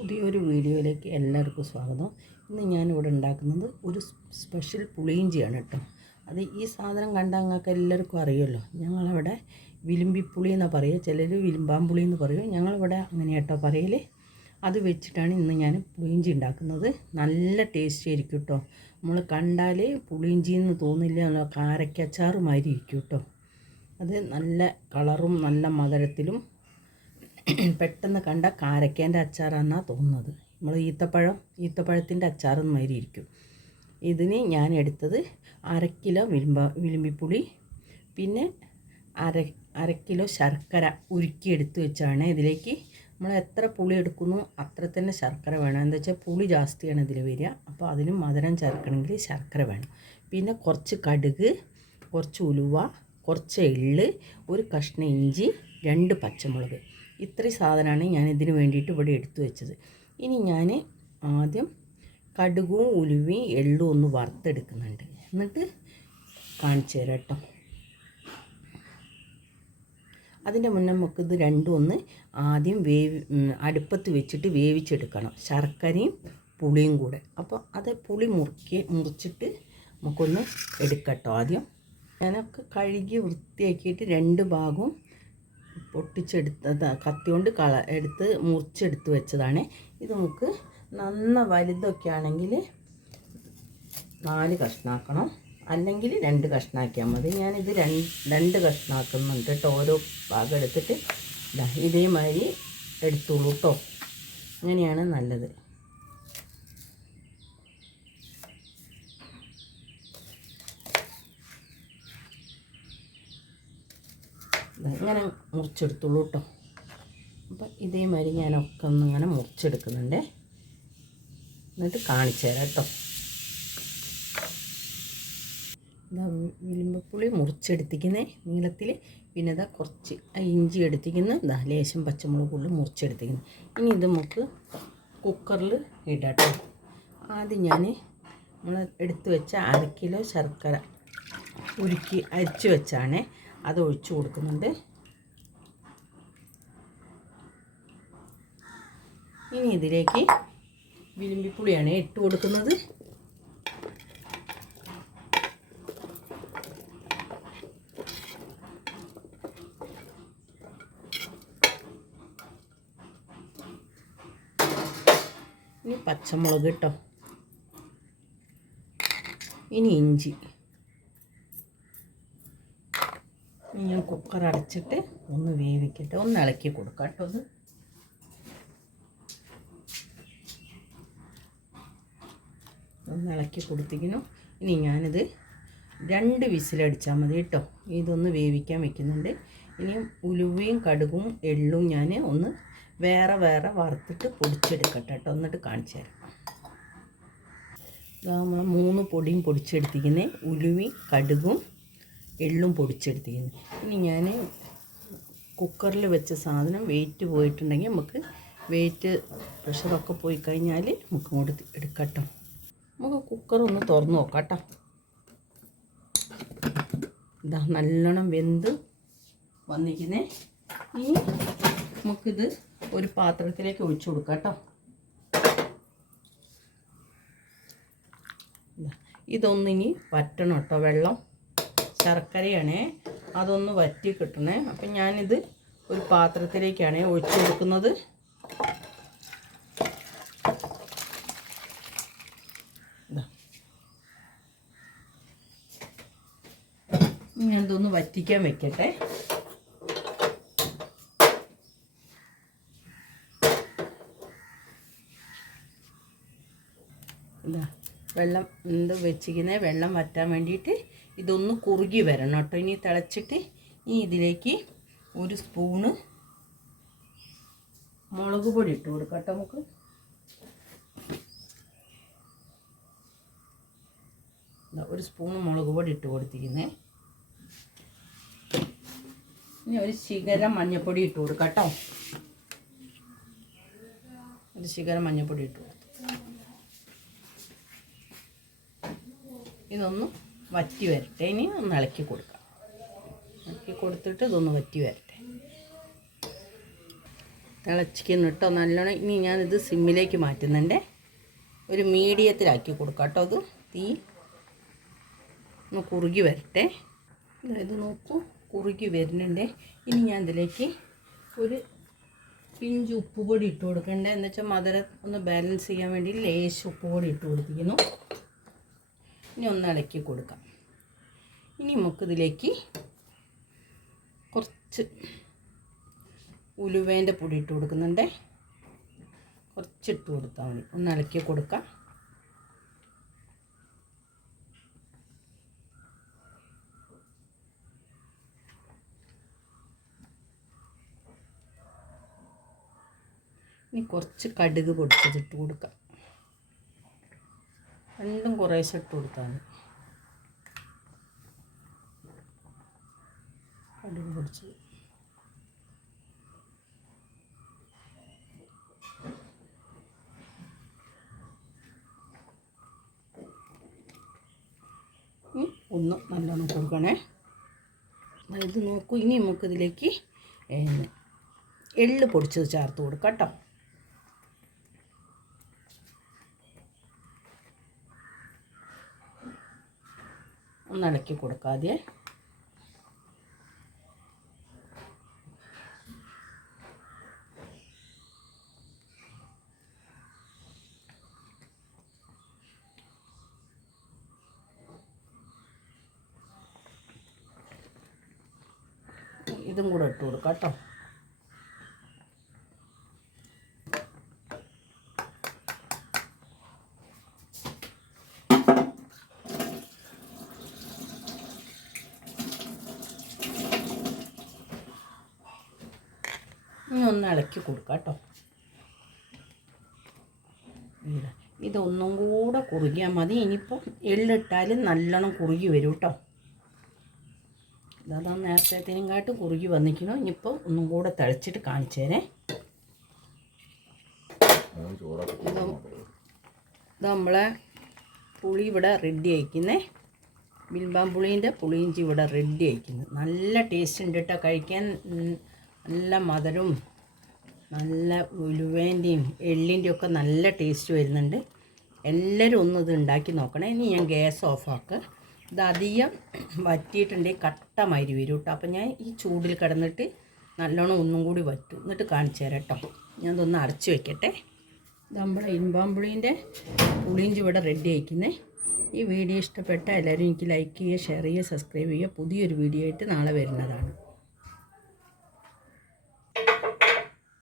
പുതിയൊരു വീഡിയോയിലേക്ക് എല്ലാവർക്കും സ്വാഗതം. ഇന്ന് ഞാനിവിടെ ഉണ്ടാക്കുന്നത് ഒരു സ്പെഷ്യൽ പുളിയിഞ്ചിയാണ് കേട്ടോ. അത് ഈ സാധനം കണ്ടാൽ നിങ്ങൾക്ക് എല്ലാവർക്കും അറിയുമല്ലോ. ഞങ്ങളവിടെ വിലുമ്പിപ്പുളി എന്നാണ് പറയുക. ചിലർ വിലുമ്പാമ്പുളി എന്ന് പറയും. ഞങ്ങളിവിടെ അങ്ങനെ കേട്ടോ പറയൽ അത് വെച്ചിട്ടാണ് ഇന്ന് ഞാൻ പുളിയിഞ്ചി ഉണ്ടാക്കുന്നത്. നല്ല ടേസ്റ്റ് ആയിരിക്കും കേട്ടോ. നമ്മൾ കണ്ടാൽ പുളിയിഞ്ചി എന്ന് തോന്നില്ല നല്ല കാരക്കച്ചാറ് ഇരിക്കും കേട്ടോ. അത് നല്ല കളറും നല്ല മധുരത്തിലും പെട്ടെന്ന് കണ്ട കാരക്കേന്റെ അച്ചാറാണെന്നാണ് തോന്നുന്നത്. നമ്മൾ ഈത്തപ്പഴം ഈത്തപ്പഴത്തിന്റെ അച്ചാറെന്ന് മാതിരി ഇരിക്കും ഇതിന് ഞാൻ എടുത്തത് അര കിലോ വിലുമ്പ വിലുമ്പിപ്പുളി പിന്നെ അര അര കിലോ ശർക്കര ഉരുക്കി എടുത്ത് വെച്ചാണ് ഇതിലേക്ക്. നമ്മൾ എത്ര പുളി എടുക്കുന്നു അത്ര തന്നെ ശർക്കര വേണം. എന്താ വെച്ചാൽ പുളി ജാസ്തിയാണ് ഇതിൽ വരിക. അപ്പോൾ അതിന് മധുരം ചേർക്കണമെങ്കിൽ ശർക്കര വേണം. പിന്നെ കുറച്ച് കടുക് കുറച്ച് ഉലുവ കുറച്ച് എള്ള് ഒരു കഷ്ണം ഇഞ്ചി രണ്ട് പച്ചമുളക്. ഇത്രയും സാധനമാണ് ഞാൻ ഇതിന് വേണ്ടിയിട്ട് ഇവിടെ എടുത്തു വെച്ചത്. ഇനി ഞാൻ ആദ്യം കടുകും ഉലുവയും എള്ളും ഒന്ന് വറുത്തെടുക്കുന്നുണ്ട്. എന്നിട്ട് കാണിച്ചു തരാം കേട്ടോ. അതിന്റെ മുന്നേ നമുക്ക് ഇത് രണ്ടും ഒന്ന് ആദ്യം വേവി അടുപ്പത്ത് വെച്ചിട്ട് വേവിച്ചെടുക്കണം. ശർക്കരയും പുളിയും കൂടെ. അപ്പോൾ അത് പുളി മുറുക്കി മുറിച്ചിട്ട് നമുക്കൊന്ന് എടുക്കട്ടോ ആദ്യം. ഞാനൊക്കെ കഴുകി വൃത്തിയാക്കിയിട്ട് രണ്ട് ഭാഗവും പൊട്ടിച്ചെടുത്തത് കത്തിയോണ്ട് കള എടുത്ത് മുറിച്ചെടുത്ത് വെച്ചതാണ്. ഇത് നമുക്ക് നന്ന വലുതൊക്കെ ആണെങ്കിൽ നാല് കഷ്ണാക്കണം. അല്ലെങ്കിൽ രണ്ട് കഷ്ണാക്കിയാൽ മതി. ഞാനിത് രണ്ട് രണ്ട് കഷ്ണാക്കുന്നുണ്ട് കേട്ടോ. ഓരോ ഭാഗം എടുത്തിട്ട് ഇതാ ഇതേമാതിരി എടുത്തോളൂ കേട്ടോ. അങ്ങനെയാണ് നല്ലത്. ഇങ്ങനെ മുറിച്ചെടുത്തുള്ളൂ കേട്ടോ അപ്പം ഇതേമാതിരി ഞാനൊക്കെ ഒന്ന് ഇങ്ങനെ മുറിച്ചെടുക്കുന്നുണ്ട്. എന്നിട്ട് കാണിച്ചു തരാം കേട്ടോ ഇതാ വിളിമ്പപ്പുളി മുറിച്ചെടുത്തിക്കുന്നേ നീളത്തിൽ പിന്നെ ഇതാ കുറച്ച് ഇഞ്ചി എടുത്തിക്കുന്നു ഇതാ ലേശം പച്ചമുളക് ഉള്ളിൽ മുറിച്ചെടുത്തിക്കുന്നു ഇനി ഇത് നമുക്ക് കുക്കറിൽ ഇടാട്ടോ ആദ്യം ഞാൻ നമ്മൾ എടുത്തു വെച്ച അര കിലോ ശർക്കര ഉരുക്കി അരിച്ചു വെച്ചാണ് അത് ഒഴിച്ചു കൊടുക്കുന്നുണ്ട്. ഇനി ഇതിലേക്ക് വിരുമ്പിപ്പുളിയാണ് ഇട്ട് കൊടുക്കുന്നത്. ഇനി പച്ചമുളക് കേട്ടോ ഇനി ഇഞ്ചി. ഞാൻ കുക്കർ അടച്ചിട്ട് ഒന്ന് വേവിക്കട്ടെ. ഒന്ന് ഇളക്കി കൊടുക്കാം കേട്ടോ ഒന്ന് ഇളക്കി കൊടുത്തിരിക്കുന്നു. ഇനി ഞാനിത് രണ്ട് വിസിലടിച്ചാൽ മതി കേട്ടോ. ഇതൊന്ന് വേവിക്കാൻ വെക്കുന്നുണ്ട്. ഇനി ഉലുവയും കടുകും എള്ളും ഞാൻ ഒന്ന് വേറെ വേറെ വറുത്തിട്ട് പൊടിച്ചെടുക്കട്ടെ കേട്ടോ. എന്നിട്ട് കാണിച്ചു തരാം. നമ്മൾ മൂന്ന് പൊടിയും പൊടിച്ചെടുത്തിരിക്കുന്നത് ഉലുവയും കടുകും എള്ളും പൊടിച്ചെടുത്തിരിക്കുന്നത് ഇനി ഞാൻ കുക്കറിൽ വെച്ച സാധനം വെയിറ്റ് പോയിട്ടുണ്ടെങ്കിൽ നമുക്ക് വെയിറ്റ് പ്രഷറൊക്കെ പോയി കഴിഞ്ഞാൽ നമുക്ക് ഇങ്ങോട്ട് എടുക്കട്ടോ. നമുക്ക് കുക്കർ ഒന്ന് തുറന്ന് നോക്കാം ഇതാ നല്ലോണം വെന്ത് വന്നിരിക്കുന്നേ. ഇനി നമുക്കിത് ഒരു പാത്രത്തിലേക്ക് ഒഴിച്ചു കൊടുക്കാം ഇതൊന്നിനി വറ്റണം കേട്ടോ വെള്ളം. ശർക്കരയാണേ. അതൊന്ന് വറ്റി കിട്ടണേ. അപ്പം ഞാനിത് ഒരു പാത്രത്തിലേക്കാണ് ഒഴിച്ചു കൊടുക്കുന്നത് ഞാനിതൊന്ന് വറ്റിക്കാൻ വെക്കട്ടെ. ഇതാ. വെള്ളം എന്ത് വെച്ചിരിക്കുന്നത് വെള്ളം വറ്റാൻ വേണ്ടിയിട്ട് ഇതൊന്ന് കുറുകി വരണം കേട്ടോ. ഇനി തിളച്ചിട്ട് ഇനി ഇതിലേക്ക് ഒരു സ്പൂണ് മുളക് പൊടി ഇട്ട് കൊടുക്കാം കേട്ടോ നമുക്ക്. ഒരു സ്പൂണ് മുളക് പൊടി ഇട്ട് കൊടുത്തിരിക്കുന്നേ. ഇനി ഒരു ശിഖരം മഞ്ഞൾപ്പൊടി ഇട്ട് കൊടുക്കാം കേട്ടോ. ഒരു ശിഖരം മഞ്ഞൾപ്പൊടി ഇട്ട് കൊടുത്തു ഇതൊന്ന് വറ്റി വരട്ടെ. ഇനി ഒന്ന് ഇളക്കി കൊടുക്കാം. ഇളക്കി കൊടുത്തിട്ട് ഇതൊന്ന് വറ്റി വരട്ടെ. തിളച്ചിക്കുന്നു കേട്ടോ നല്ലോണം. ഇനി ഞാനിത് സിമ്മിലേക്ക് മാറ്റുന്നുണ്ട്. ഒരു മീഡിയത്തിലാക്കി കൊടുക്കാം കേട്ടോ അത് തീ ഒന്ന് കുറുകി വരട്ടെ. ഇത് നോക്കൂ കുറുകി വരുന്നുണ്ട്. ഇനി ഞാൻ ഇതിലേക്ക് ഒരു പിഞ്ച് ഉപ്പുപൊടി ഇട്ട് കൊടുക്കണ്ടേ. എന്ന് വെച്ചാൽ മധുരം ഒന്ന് ബാലൻസ് ചെയ്യാൻ വേണ്ടി ലേശം ഉപ്പുപൊടി ഇട്ട് കൊടുത്തിരിക്കുന്നു. ഇനി ഒന്ന് ഇളക്കി കൊടുക്കാം. ഇനി നമുക്കിതിലേക്ക് കുറച്ച് ഉലുവേന്റെ പൊടി ഇട്ട് കൊടുക്കുന്നുണ്ട്. കുറച്ചിട്ട് കൊടുത്താൽ മതി. ഒന്ന് ഇളക്കി കൊടുക്കാം. ഇനി കുറച്ച് കടുക് പൊടിച്ചതിട്ട് കൊടുക്കാം. രണ്ടും കുറേശ്ശെ ഇട്ട് കൊടുത്താൽ മതി കടുക് പൊടിച്ചത് ഒന്ന് നല്ലോണം കൊടുക്കണേ. അതായത് നോക്കൂ ഇനി നമുക്കിതിലേക്ക് എള്ള് പൊടിച്ചത് ചേർത്ത് കൊടുക്കാം കേട്ടോ. ഒന്ന് ഇളക്കി കൊടുക്കാതെ. ഇതും കൂടെ ഇട്ട് കൊടുക്കാം കേട്ടോ. ഇനി ഒന്ന് ഇളക്കി കൊടുക്കാം കേട്ടോ. ഇതൊന്നും കൂടെ കുറുകിയാൽ മതി. ഇനിയിപ്പം എള്ളിട്ടാലും നല്ലോണം കുറുകി വരും കേട്ടോ. ഇതാ നേരത്തേനും കാട്ടും കുറുകി വന്നിരിക്കുന്നു. ഇനിയിപ്പോൾ ഒന്നും കൂടെ തിളച്ചിട്ട് കാണിച്ചേരെ ഇത് നമ്മളെ പുളി ഇവിടെ റെഡി ആയിക്കുന്നേ. ബിൽബാം പുളീന്റെ പുളിയിഞ്ചി ഇവിടെ റെഡി ആയിക്കുന്നു. നല്ല ടേസ്റ്റ് ഉണ്ട് കേട്ടോ കഴിക്കാൻ. നല്ല മധുരവും നല്ല ഉലുവേന്റെയും എള്ളിന്റെയും ഒക്കെ നല്ല ടേസ്റ്റ് വരുന്നുണ്ട്. എല്ലാവരും ഒന്ന് ഇത് ഉണ്ടാക്കി നോക്കണേ. ഇനി ഞാൻ ഗ്യാസ് ഓഫാക്കുക ഇത് അധികം വറ്റിയിട്ടുണ്ടെങ്കിൽ കട്ടമാതിരി വരും കേട്ടോ. അപ്പം ഞാൻ ഈ ചൂടിൽ കിടന്നിട്ട് നല്ലോണം ഒന്നും കൂടി വറ്റും. എന്നിട്ട് കാണിച്ചു തരാം കേട്ടോ. ഞാൻ ഇതൊന്ന് അടച്ചു വെക്കട്ടെ. ഇത് നമ്മുടെ ഇൻപാമ്പുളീന്റെ പുളിയിഞ്ചി ഇവിടെ റെഡി ആയിക്കുന്നേ. ഈ വീഡിയോ ഇഷ്ടപ്പെട്ട എല്ലാവരും എനിക്ക് ലൈക്ക് ചെയ്യുക ഷെയർ ചെയ്യുക സബ്സ്ക്രൈബ് ചെയ്യുക. പുതിയൊരു വീഡിയോ ആയിട്ട് നാളെ വരുന്നതാണ്.